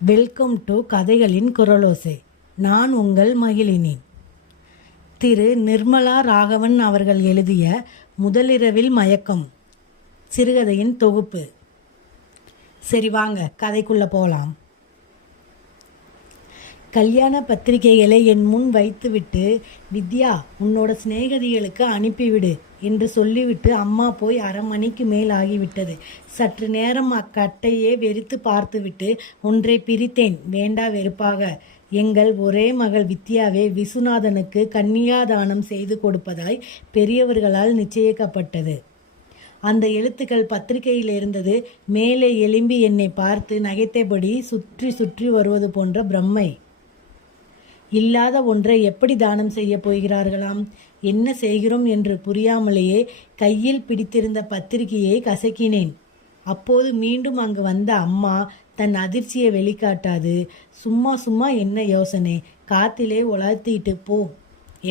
Welcome to கதைகளின் குரலோசை. நான் உங்கள் மகிழினி. திரு நிர்மலா ராகவன் அவர்கள் எழுதிய முதலிரவில் மயக்கம் சிறுகதையின் தொகுப்பு. சரி வாங்க கதைக்குள்ளே போகலாம். கல்யாண பத்திரிகைகளை என் முன் வைத்துவிட்டு, வித்யா உன்னோட சிநேகிதிகளுக்கு அனுப்பிவிடு என்று சொல்லிவிட்டு அம்மா போய் அரை மணிக்கு மேல் ஆகிவிட்டது. சற்று நேரம் அக்கட்டையே வெறித்து பார்த்துவிட்டு ஒன்றை பிரித்தேன், வேண்டா வெறுப்பாக. எங்கள் ஒரே மகள் வித்யாவே விசுநாதனுக்கு கன்னியாதானம் செய்து கொடுப்பதாய் பெரியவர்களால் நிச்சயிக்கப்பட்டது. அந்த எழுத்துக்கள் பத்திரிகையில் இருந்தது. மேலே எலும்பி என்னை பார்த்து நகைத்தபடி சுற்றி சுற்றி வருவது போன்ற பிரம்மை. இல்லாத ஒன்றை எப்படி தானம் செய்ய போகிறார்களாம்? என்ன செய்கிறோம் என்று புரியாமலேயே கையில் பிடித்திருந்த பத்திரிகையை கசக்கினேன். அப்போது மீண்டும் அங்கு வந்த அம்மா தன் அதிர்ச்சியை வெளிக்காட்டாது, சும்மா சும்மா என்ன யோசனை, காத்திலே உலர்த்திட்டு போ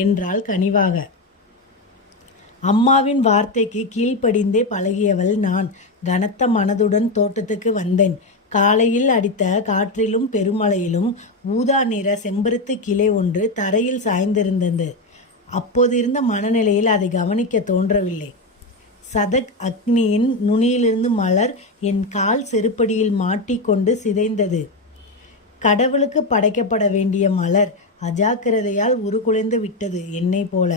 என்றாள் கனிவாக. அம்மாவின் வார்த்தைக்கு கீழ்ப்படிந்தே பழகியவள் நான் கனத்த மனதுடன் தோட்டத்துக்கு வந்தேன். காலையில் அடித்த காற்றிலும் பெருமழையிலும் ஊதா நிற செம்பருத்து கிளை ஒன்று தரையில் சாய்ந்திருந்தது. அப்போதிருந்த மனநிலையில் அதை கவனிக்க தோன்றவில்லை. சதக் அக்னியின் நுனியிலிருந்து மலர் என் கால் செருப்படியில் மாட்டிக்கொண்டு சிதைந்தது. கடவுளுக்கு படைக்கப்பட வேண்டிய மலர் அஜாக்கிரதையால் உருகுலைந்து விட்டது என்னை போல.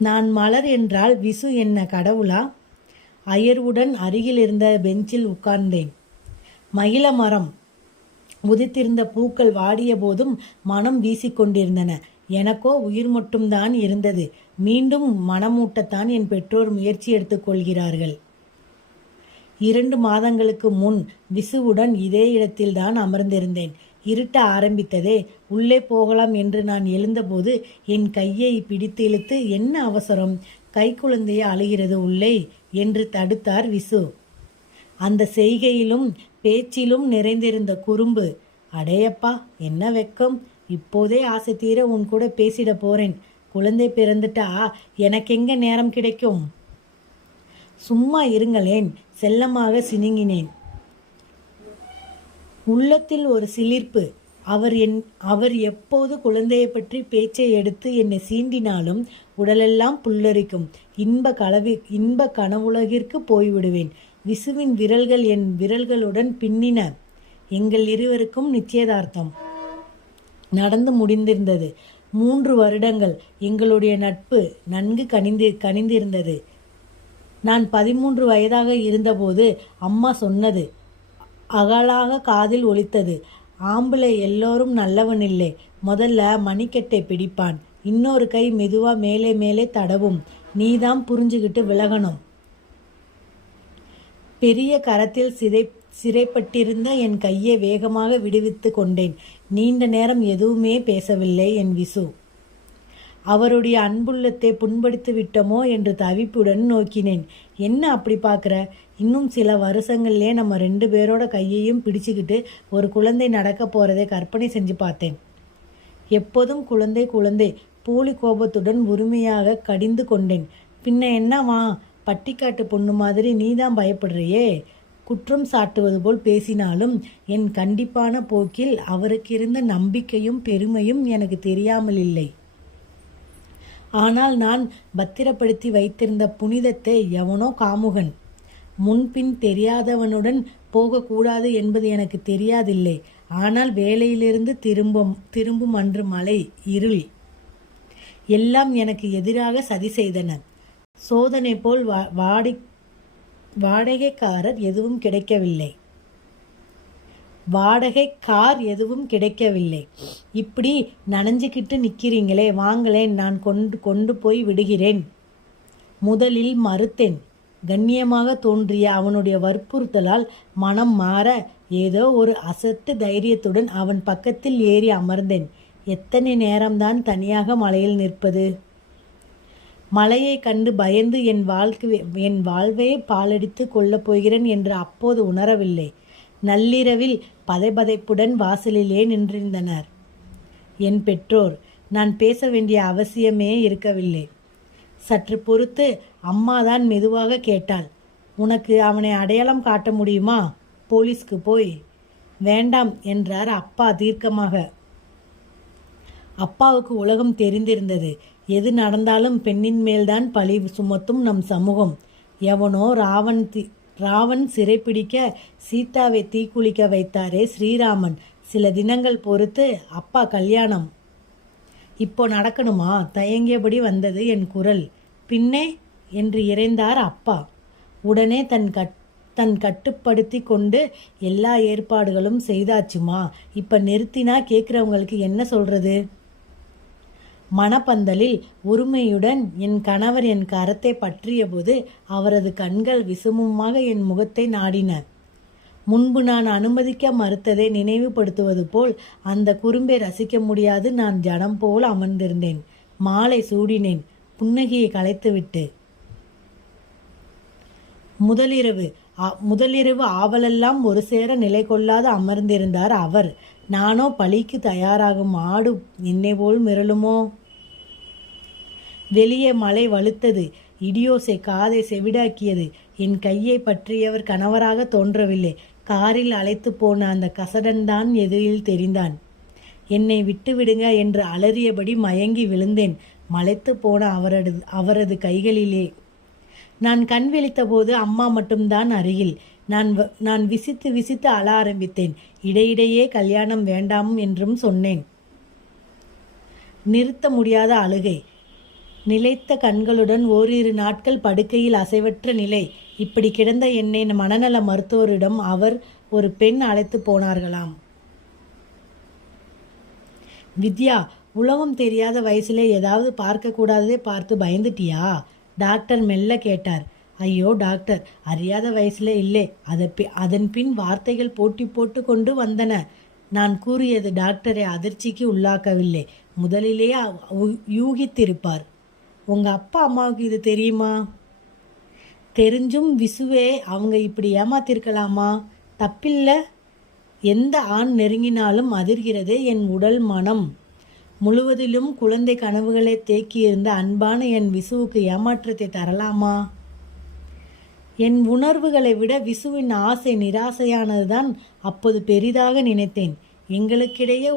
நான் மலர் என்றால் விசு என்ன கடவுளா? அயர்வுடன் அருகில் இருந்த பெஞ்சில் உட்கார்ந்தேன். மகிழ மரம் உதித்திருந்த பூக்கள் வாடிய போதும் மனம் வீசிக்கொண்டிருந்தன. எனக்கோ உயிர் மட்டும்தான் இருந்தது. மீண்டும் மனமூட்டத்தான் என் பெற்றோர் முயற்சி எடுத்துக்கொள்கிறார்கள். 2 மாதங்களுக்கு முன் விசுவுடன் இதே இடத்தில்தான் அமர்ந்திருந்தேன். இருட்ட ஆரம்பித்ததே. உள்ளே போகலாம் என்று நான் எழுந்தபோது என் கையை பிடித்து இழுத்து, என்ன அவசரம், கைக்குழந்தைய அழுகிறது உள்ளே என்று தடுத்தார் விசு. அந்த செய்கையிலும் பேச்சிலும் நிறைந்திருந்த குறும்பு. அடேயப்பா என்ன வெக்கம், இப்போதே ஆசை தீர உன் கூட பேசிட போறேன். குழந்தை பிறந்துட்டா எனக்கெங்க நேரம் கிடைக்கும்? சும்மா இருங்களேன், செல்லமாக சினுங்கினேன். உள்ளத்தில் ஒரு சிலிர்ப்பு. அவர் எப்போது குழந்தையை பற்றி பேச்சை எடுத்து என்னை சீண்டினாலும் உடலெல்லாம் புல்லரிக்கும். இன்ப கனவுலகிற்கு போய்விடுவேன். விசுவின் விரல்கள் என் விரல்களுடன் பின்னின. எங்கள் இருவருக்கும் நிச்சயதார்த்தம் நடந்து முடிந்திருந்தது. 3 வருடங்கள் எங்களுடைய நட்பு நன்கு கனிந்திருந்தது. நான் 13 வயதாக இருந்தபோது அம்மா சொன்னது அகலாக காதில் ஒலித்தது. ஆம்பளை எல்லோரும் நல்லவனில்லை. முதல்ல மணிக்கட்டை பிடிப்பான், இன்னொரு கை மெதுவா மேலே மேலே தடவும், நீதான் புரிஞ்சுக்கிட்டு விலகணும். பெரிய கரத்தில் சிறைப்பட்டிருந்த என் கையை வேகமாக விடுவித்து கொண்டேன். நீண்ட நேரம் எதுவுமே பேசவில்லை என் விசு. அவருடைய அன்புள்ளத்தை புண்படுத்தி விட்டோமோ என்று தவிப்புடன் நோக்கினேன். என்ன அப்படி பார்க்குற? இன்னும் சில வருஷங்கள்லே நம்ம 2 பேரோட கையையும் பிடிச்சிக்கிட்டு ஒரு குழந்தை நடக்க போகிறதை கற்பனை செஞ்சு பார்த்தேன். எப்போதும் குழந்தை குழந்தை போலி கோபத்துடன் உரிமையாக கடிந்து கொண்டேன். பின்ன என்னவா, பட்டிக்காட்டு பொண்ணு மாதிரி நீதான் பயப்படுறியே? குற்றம் சாட்டுவது போல் பேசினாலும் என் கண்டிப்பான போக்கில் அவருக்கு இருந்த நம்பிக்கையும் பெருமையும் எனக்கு தெரியாமல் இல்லை. ஆனால் நான் பத்திரப்படுத்தி வைத்திருந்த புனிதத்தை எவனோ காமுகன் முன்பின் தெரியாதவனுடன் போகக்கூடாது என்பது எனக்கு தெரியாதில்லை. ஆனால் வேலையிலிருந்து திரும்பும் அன்று மழை, இருள் எல்லாம் எனக்கு எதிராக சதி செய்தன. சோதனை போல் வாடகைக்கார் எதுவும் கிடைக்கவில்லை. இப்படி நனைஞ்சுக்கிட்டு நிற்கிறீங்களே, வாங்களேன், நான் கொண்டு போய் விடுகிறேன். முதலில் மறுத்தேன். கண்ணியமாக தோன்றிய அவனுடைய வற்புறுத்தலால் மனம் மாற ஏதோ ஒரு அசட்டு தைரியத்துடன் அவன் பக்கத்தில் ஏறி அமர்ந்தேன். எத்தனை நேரம்தான் தனியாக மலையில் நிற்பது? மலையை கண்டு பயந்து என் வாழ்வை பாலடித்து கொள்ளப் போகிறேன் என்று அப்போது உணரவில்லை. நள்ளிரவில் பதைபதைப்புடன் வாசலிலே நின்றிருந்தனர் என் பெற்றோர். நான் பேச வேண்டிய அவசியமே இருக்கவில்லை. சற்று பொறுத்து அம்மாதான் மெதுவாக கேட்டாள், உனக்கு அவனை அடையாளம் காட்ட முடியுமா? போலீஸ்க்கு போய் வேண்டாம் என்றார் அப்பா தீர்க்கமாக. அப்பாவுக்கு உலகம் தெரிந்திருந்தது. எது நடந்தாலும் பெண்ணின் மேல்தான் பழி சுமத்தும் நம் சமூகம். எவனோ ராவன் சிறைப்பிடிக்க சீதாவை தீக்குளிக்க வைத்தாரே ஸ்ரீராமன். சில தினங்கள் பொறுத்து அப்பா கல்யாணம் இப்போ நடக்கணுமா? தயங்கியபடி வந்தது என் குரல். பின்னே என்று இறைந்தார் அப்பா. உடனே தன் கட்டுப்படுத்தி கொண்டு எல்லா ஏற்பாடுகளும் செய்தாச்சுமா. இப்போ நிறுத்தினா கேட்குறவங்களுக்கு என்ன சொல்கிறது? மணப்பந்தலில் உரிமையுடன் என் கணவர் என் கரத்தை பற்றிய போது அவரது கண்கள் விசுமமாக என் முகத்தை நாடின. முன்பு நான் அனுமதிக்க மறுத்ததை நினைவுபடுத்துவது போல் அந்த குறும்பை ரசிக்க முடியாது. நான் ஜனம் போல் அமர்ந்திருந்தேன். மாலை சூடினேன், புன்னகையை கலைத்துவிட்டு. முதலிரவு ஆவலெல்லாம் ஒரு சேர நிலை கொள்ளாது அமர்ந்திருந்தார் அவர். நானோ பழிக்கு தயாராகும் ஆடு என்னை போல் மிரளுமோ? வெளியே மழை வலுத்தது. இடியோசை காதை செவிடாக்கியது. என் கையை பற்றியவர் கணவராக தோன்றவில்லை. காரில் அழைத்து போன அந்த கசடன்தான் எதிரில் தெரிந்தான். என்னை விட்டுவிடுங்க என்று அலறியபடி மயங்கி விழுந்தேன். மலைத்து போன அவரது கைகளிலே. நான் கண் விழித்த போது அம்மா மட்டும்தான் அருகில். நான் விசித்து விசித்து அழ ஆரம்பித்தேன். இடையிடையே கல்யாணம் வேண்டாம் என்றும் சொன்னேன். நிறுத்த முடியாத அழுகை. நிலைத்த கண்களுடன் ஓரிரு நாட்கள் படுக்கையில் அசைவற்ற நிலை. இப்படி கிடந்த என்னை மனநல மருத்துவரிடம் அவர் ஒரு பெண் அழைத்து போனார்களாம். வித்யா, உலகம் தெரியாத வயசுல ஏதாவது பார்க்கக்கூடாததே பார்த்து பயந்துட்டியா? டாக்டர் மெல்ல கேட்டார். ஐயோ டாக்டர், அறியாத வயசுல இல்லை. அதன் பின் வார்த்தைகள் போட்டி போட்டு கொண்டு வந்தன. நான் கூறியது டாக்டரை அதிர்ச்சிக்கு உள்ளாக்கவில்லை. முதலிலே யூகித்திருப்பார். உங்க அப்பா அம்மாவுக்கு இது தெரியுமா? தெரிஞ்சும் விசுவே அவங்க இப்படி ஏமாத்திருக்கலாமா? தப்பில்லை. எந்த ஆண் நெருங்கினாலும் அதிர்கிறதே என் உடல் மனம் முழுவதிலும். குழந்தை கனவுகளை தேக்கியிருந்த அன்பான என் விசுவுக்கு ஏமாற்றத்தை தரலாமா? என் உணர்வுகளை விட விசுவின் ஆசை நிராசையானதுதான் அப்போது பெரிதாக நினைத்தேன். எங்களுக்கிடையே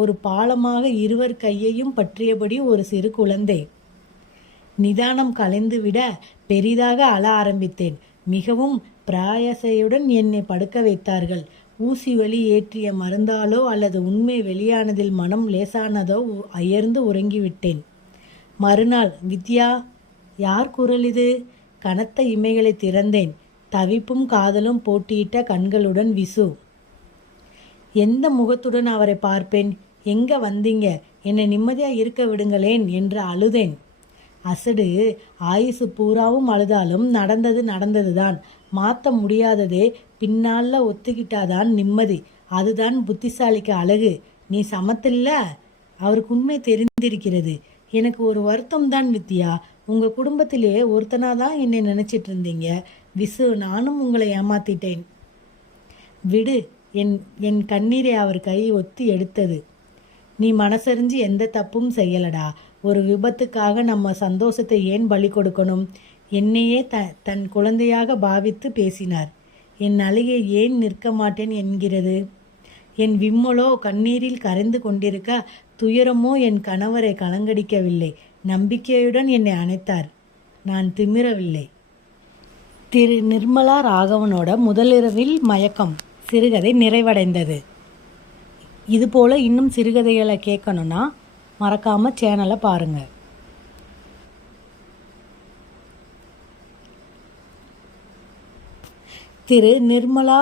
ஒரு பாலமாக இருவர் கையையும் பற்றியபடி ஒரு சிறு குழந்தை. நிதானம் கலைந்துவிட பெரிதாக அழ ஆரம்பித்தேன். மிகவும் பிராயசையுடன் என்னை படுக்க வைத்தார்கள். ஊசி வலி ஏற்றிய மருந்தாலோ அல்லது உண்மை வெளியானதில் மனம் லேசானதோ அயர்ந்து உறங்கிவிட்டேன். மறுநாள், வித்யா, யார் குரல் இது? கனத்த இமைகளை திறந்தேன். தவிப்பும் காதலும் போட்டியிட்ட கண்களுடன் விசு. எந்த முகத்துடன் அவரை பார்ப்பேன்? எங்க வந்தீங்க? என்னை நிம்மதியாக இருக்க விடுங்களேன் என்று அழுதேன். அசடு ஆயுசு பூராவும் அழுதாலும் நடந்தது தான். மாற்ற முடியாததே பின்னால ஒத்துக்கிட்டாதான் நிம்மதி. அதுதான் புத்திசாலிக்கு அழகு. நீ சமத்தில்ல. அவருக்கு உண்மை தெரிந்திருக்கிறது. எனக்கு ஒரு வருத்தம் தான் வித்யா. உங்கள் குடும்பத்திலே ஒருத்தனாதான் என்னை நினச்சிட்டு இருந்தீங்க. விசு, நானும் உங்களை ஏமாத்திட்டேன். விடு. என் கண்ணீரை அவர் கை ஒத்தி எடுத்தது. நீ மனசறிஞ்சு எந்த தப்பும் செய்யலடா. ஒரு விபத்துக்காக நம்ம சந்தோஷத்தை ஏன் பலி கொடுக்கணும்? என்னையே தன் குழந்தையாக பாவித்து பேசினார். என் அழுகை ஏன் நிற்க மாட்டேன் என்கிறது? என் விம்மலோ கண்ணீரில் கரைந்து கொண்டிருக்க, துயரமோ என் கணவரை கலங்கடிக்கவில்லை. நம்பிக்கையுடன் என்னை அணைத்தார். நான் திமிரவில்லை. திரு நிர்மலா ராகவனோட முதலிரவில் மயக்கம் சிறுகதை நிறைவடைந்தது. இதுபோல் இன்னும் சிறுகதைகளை கேட்கணுன்னா மறக்காமல் சேனலை பாருங்கள். திரு நிர்மலா